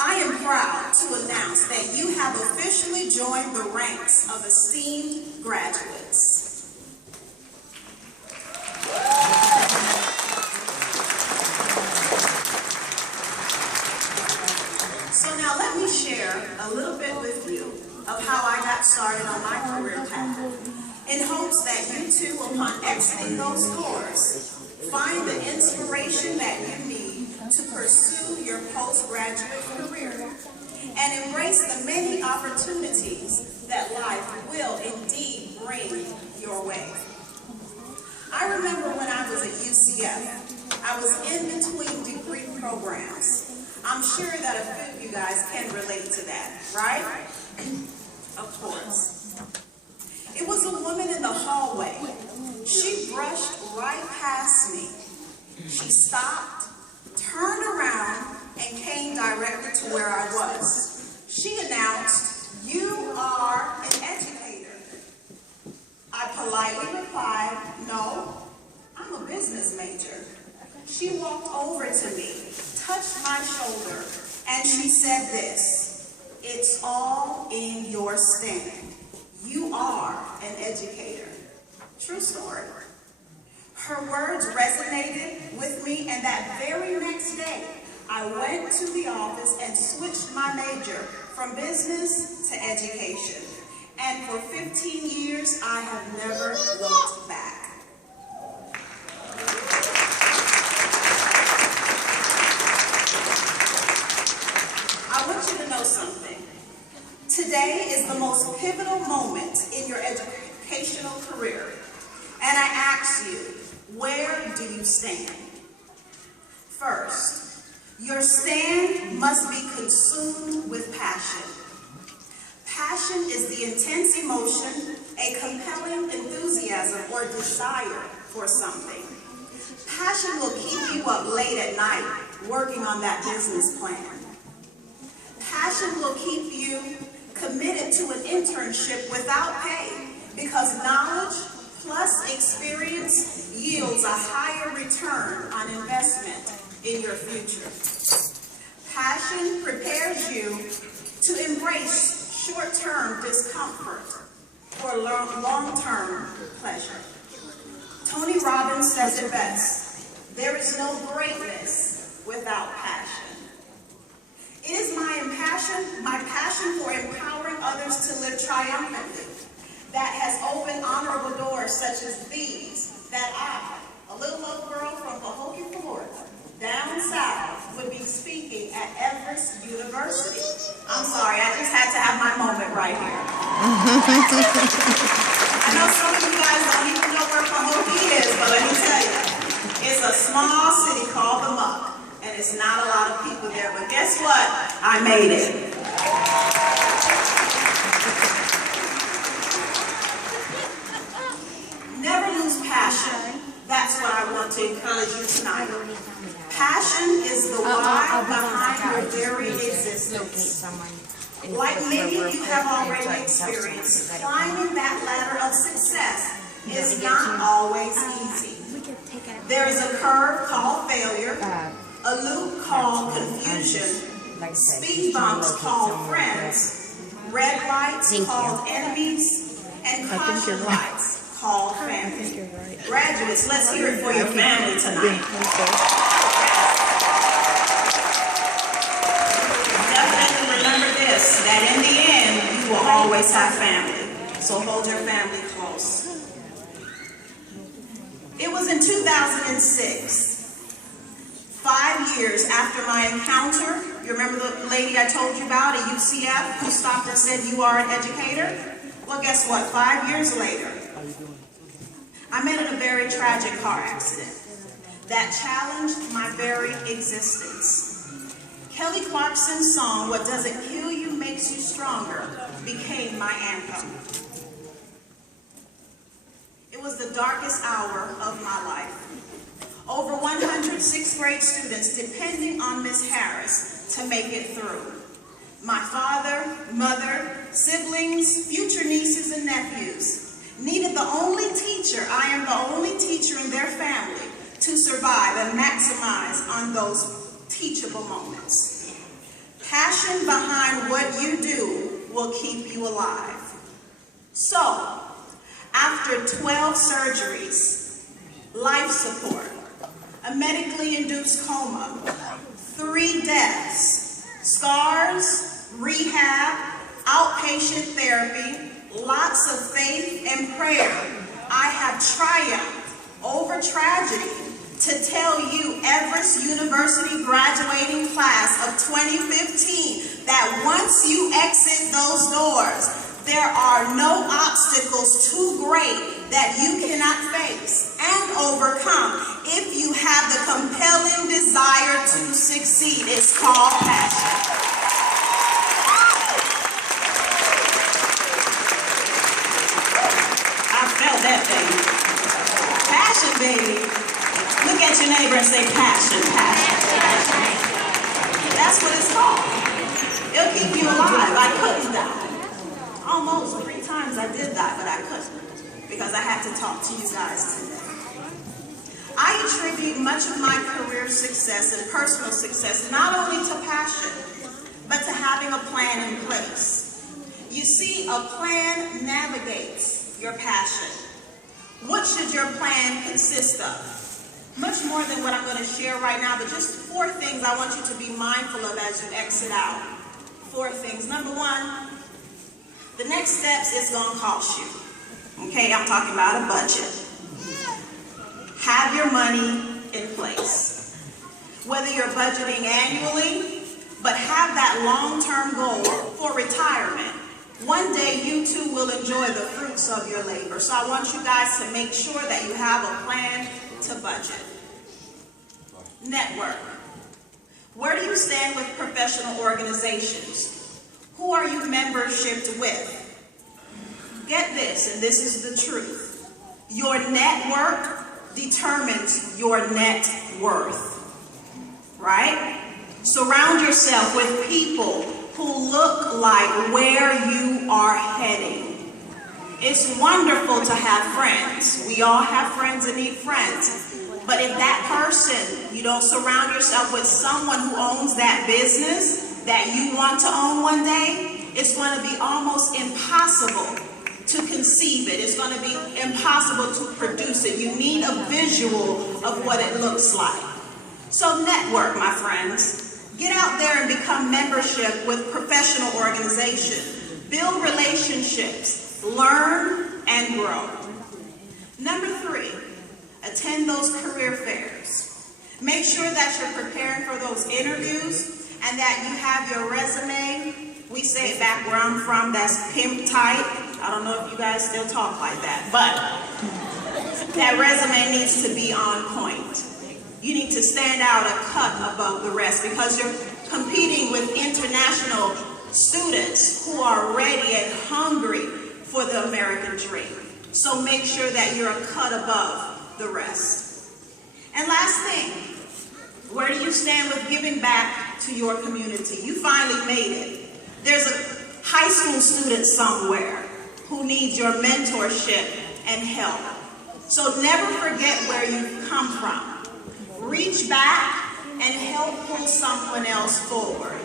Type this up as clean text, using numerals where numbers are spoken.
I am proud to announce that you have officially joined the ranks of esteemed graduates. So now let me share a little bit with you of how I got started on my career path, in hopes that you too, upon exiting those doors, find the inspiration that you need to pursue your postgraduate career and embrace the many opportunities that life will indeed bring your way. I remember when I was at UCF, I was in between degree programs. I'm sure that a few of you guys can relate to that, right? Of course. It was a woman in the hallway. She brushed right past me. She stopped, turned around, and came directly to where I was. She announced, "You are an educator." I politely replied, "No, I'm a business major." She walked over to me, touched my shoulder, and she said this, "It's all in your stand. You are an educator." True story. Her words resonated with me, and that very next day, I went to the office and switched my major from business to education. And for 15 years, I have never looked back. I want you to know something. Today is the most pivotal moment in your educational career. And I ask you, where do you stand? First, your stand must be consumed with passion. Passion is the intense emotion, a compelling enthusiasm or desire for something. Passion will keep you up late at night working on that business plan. Passion will keep you committed to an internship without pay, because knowledge plus experience yields a higher return on investment in your future. Passion prepares you to embrace short-term discomfort for long-term pleasure. Tony Robbins says it best, "There is no greatness without passion." It is my passion for empowering others to live triumphantly, that has opened honorable doors such as these, that I, a little old girl from Pahokee, Florida, down south, would be speaking at Everest University. I'm sorry, I just had to have my moment right here. I know some of you guys don't even know where Pahokee is, but let me tell you, it's a small city called the Muck, and it's not a lot of people there, but guess what? I made it. Never lose passion. That's what I want to encourage you tonight. Passion is the why behind your very existence. Like many you have already experienced, climbing that ladder of success is not always easy. There is a curve called failure, a loop called confusion, speed bumps called friends, red lights called enemies, and caution lights called family. Graduates, let's hear it for your family tonight. Definitely remember this, that in the end, you will always have family. So hold your family close. It was in 2006, 5 years after my encounter. You remember the lady I told you about at UCF who stopped and said, "You are an educator"? Well, guess what? 5 years later, I met in a very tragic car accident that challenged my very existence. Kelly Clarkson's song, "What Doesn't Kill You Makes You Stronger," became my anthem. It was the darkest hour of my life. Over 100 sixth grade students depending on Miss Harris to make it through. My father, mother, siblings, future nieces and nephews needed the only teacher, I am the only teacher in their family, to survive and maximize on those teachable moments. Passion find what you do will keep you alive. So, after 12 surgeries, life support, a medically induced coma, 3 deaths, scars, rehab, outpatient therapy, lots of faith and prayer, I have triumphed over tragedy to tell you, Everest University graduating class of 2015, that once you exit those doors, there are no obstacles too great that you cannot face and overcome if you have the compelling desire to succeed. It's called passion. I felt that, baby. Passion, baby. Look at your neighbor and say passion, passion, passion. That's what it's called. It'll keep you alive. I couldn't die. Almost 3 times I did die, but I couldn't because I had to talk to you guys today. I attribute much of my career success and personal success not only to passion, but to having a plan in place. You see, a plan navigates your passion. What should your plan consist of? Much more than what I'm going to share right now, but just 4 things I want you to be mindful of as you exit out. 4 things. Number 1, the next steps is going to cost you. Okay, I'm talking about a budget. Have your money in place. Whether you're budgeting annually, but have that long-term goal for retirement. One day you too will enjoy the fruits of your labor. So I want you guys to make sure that you have a plan to budget. Network. Where do you stand with professional organizations? Who are you membershiped with? Get this, and this is the truth. Your network determines your net worth. Right? Surround yourself with people who look like where you are heading. It's wonderful to have friends. We all have friends and need friends. But if that person, you don't surround yourself with someone who owns that business that you want to own one day, it's going to be almost impossible to conceive it. It's going to be impossible to produce it. You need a visual of what it looks like. So network, my friends. Get out there and become membership with professional organizations. Build relationships. Learn and grow. Number 3, attend those career fairs. Make sure that you're preparing for those interviews and that you have your resume. We say it back where I'm from, that's pimp tight. I don't know if you guys still talk like that, but that resume needs to be on point. You need to stand out a cut above the rest because you're competing with international students who are ready and hungry for the American dream. So make sure that you're a cut above the rest. And last thing, where do you stand with giving back to your community? You finally made it. There's a high school student somewhere who needs your mentorship and help. So never forget where you've come from. Reach back and help pull someone else forward.